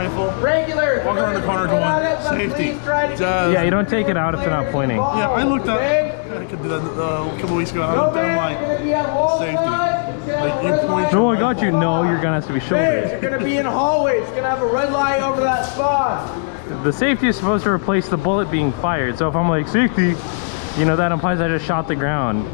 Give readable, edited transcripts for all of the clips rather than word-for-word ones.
rifle. Regular. Walk around the corner going, safety. Yeah, you don't take it out if they're not pointing. Yeah, I looked up. I could do that a couple weeks ago. And I looked down like safety. Like you point. No, I got you. No, your gun has to be shouldered. You're gonna be in hallways. It's gonna have a red light over that spot. The safety is supposed to replace the bullet being fired. So if I'm like safety, you know that implies I just shot the ground.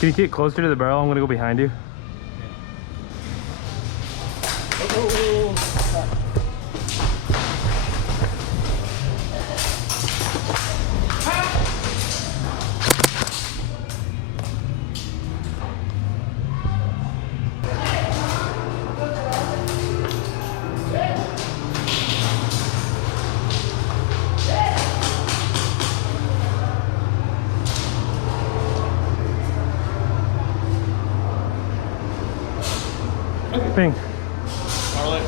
Can you get closer to the barrel? I'm gonna go behind you. Bing. Harley.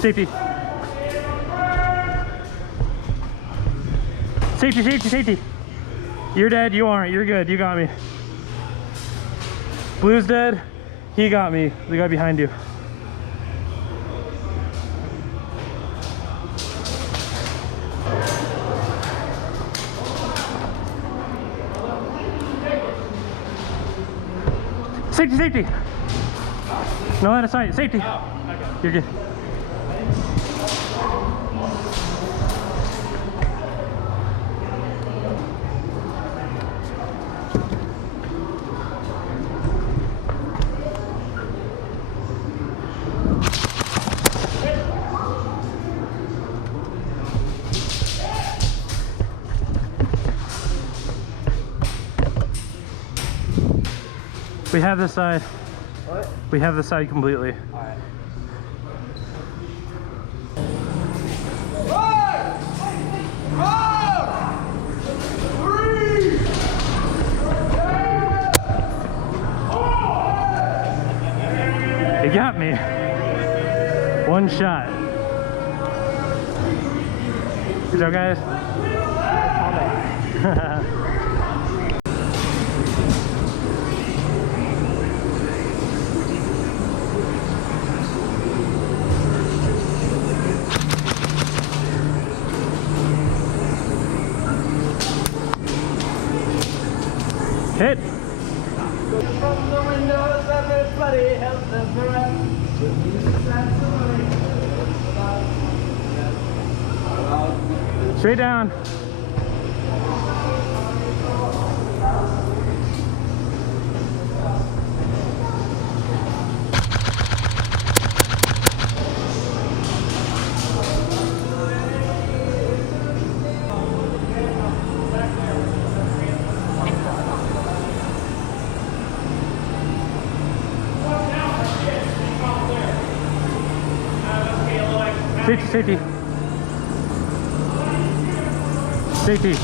Safety. Safety, safety, safety. You're dead, you aren't. You're good, you got me. Blue's dead, he got me. The guy behind you. Safety, safety. No line of sight, safety. You're good. We have this side. What? We have this side completely. Alright. He got me. One shot. Good job, guys. Hit. From the windows, everybody helps everyone. Straight down. Safety, safety. Safety.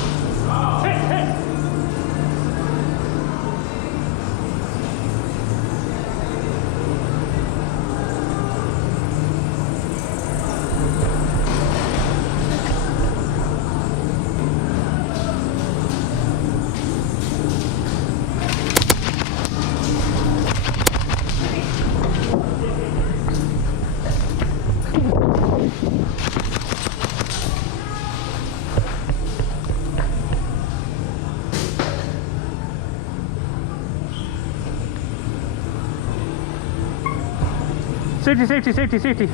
Safety, safety, safety, safety.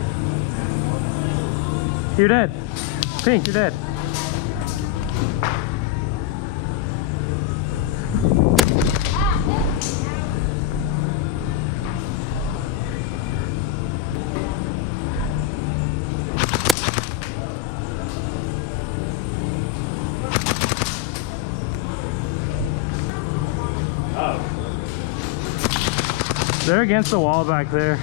You're dead. Pink, you're dead. They're against the wall back there.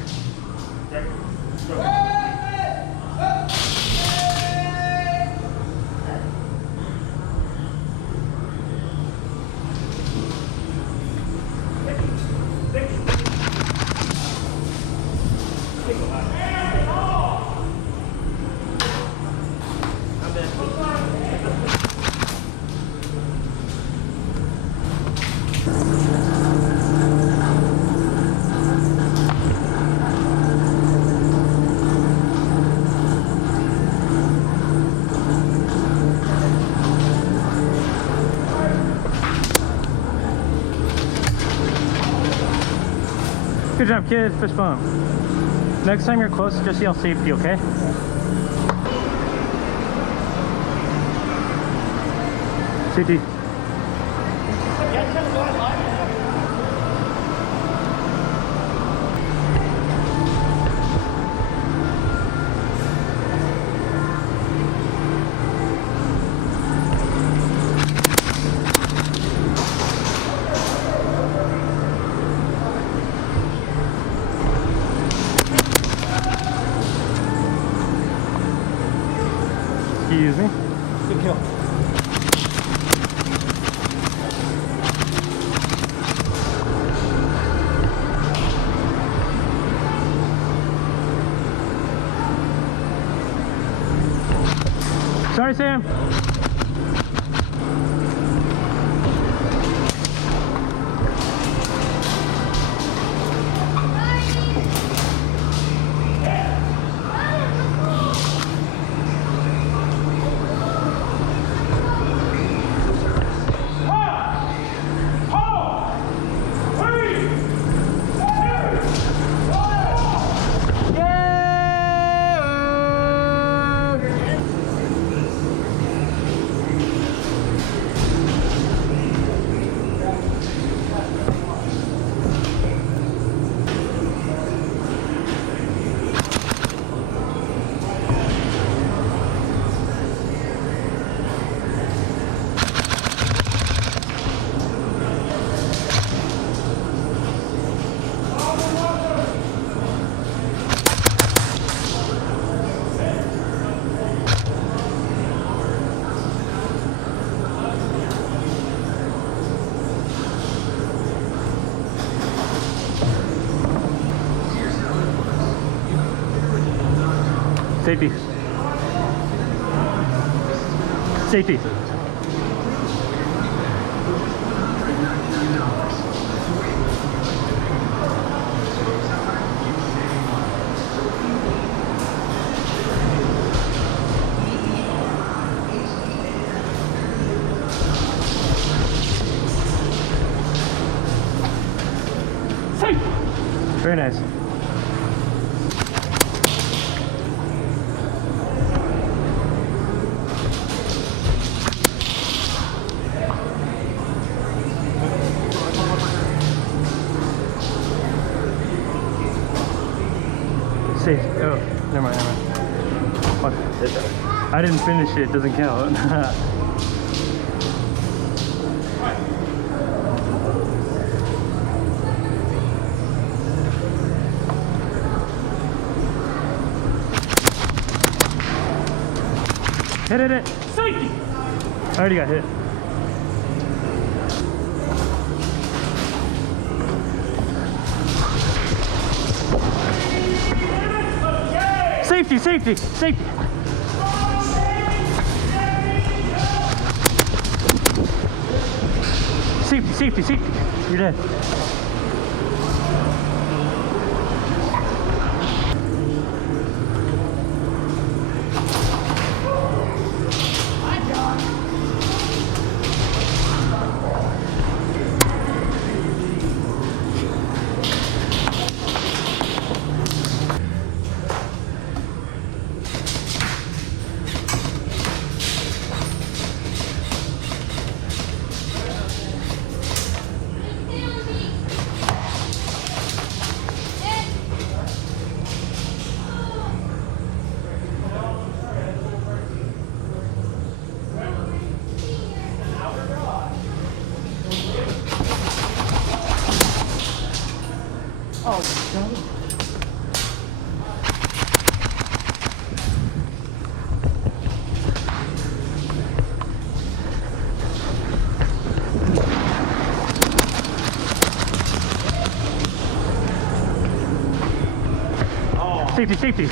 Good job, kid. Fist bump. Next time you're close, just yell safety, okay? Safety. Excuse me. Good kill. Sorry, Sam. Safety. Safety. Safe. Very nice. Safe. Oh, never mind, never mind. What? I didn't finish it, doesn't count. Hit. Safety! I already got hit. Safety, safety, safety. Safety, safety, safety. You're dead. Safety, safety.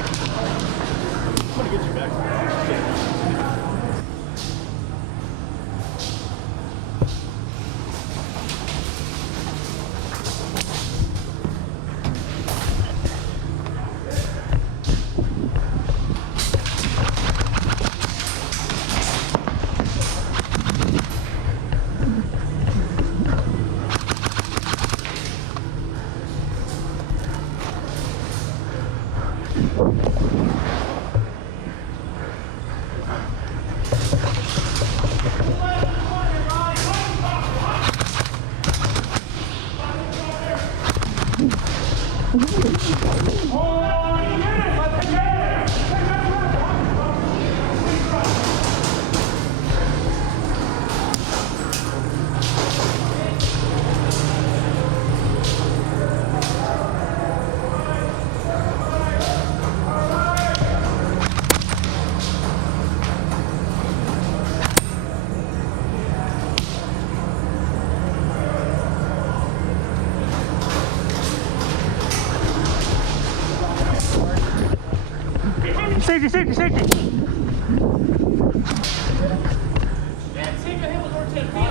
Safety, safety, safety.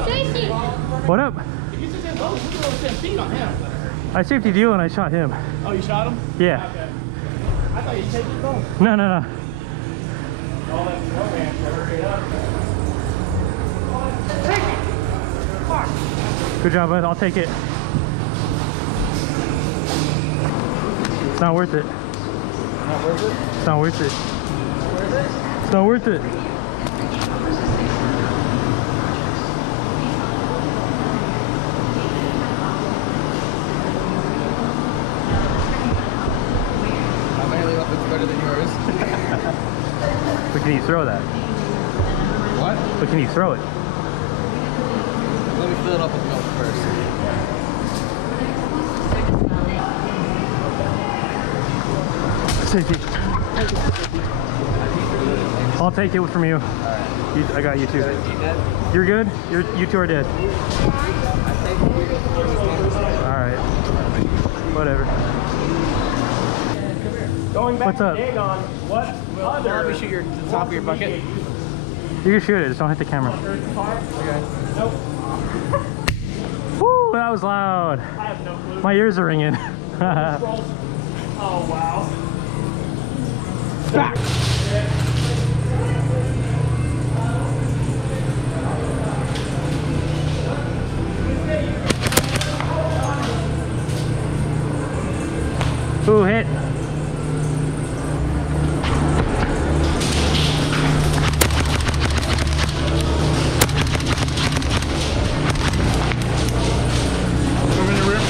Safety. What up? You just said those 10 feet on him. I safetied you and I shot him. Oh, you shot him? Yeah. Okay. I thought you taped his phone. No, no, no. Oh, that's no man. Hurry up. Safety. Fuck. Good job, bud. I'll take it. It's not worth it. Not worth it? It's not worth it. Worth it? It's not worth it. My manly weapon's better than yours. But can you throw that? What? But can you throw it? Let me fill it up with milk first. Safety. I'll take it from you. You I got you too. You're good? You two are dead. Alright. Whatever. Going back What's up? to Dagon, what other... Let me shoot the top of your bucket. You can shoot it, just don't hit the camera. Okay. Nope. Woo, that was loud. I have no clue. My ears are ringing. Oh, wow. Back. Ooh, hit. Move in your rear.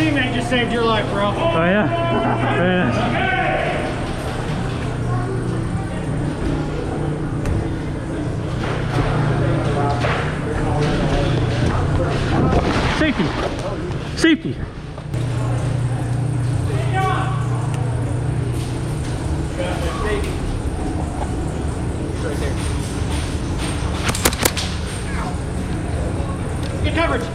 Teammate just saved your life, bro. Oh yeah? Yeah. Safety! Safety! Get coverage.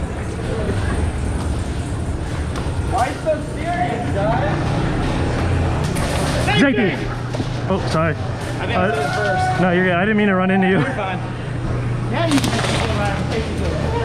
Why so serious, guys? Safety! Oh, sorry. I think I said it first. No, you're good. I didn't mean to run into you. You're fine. Yeah, you can.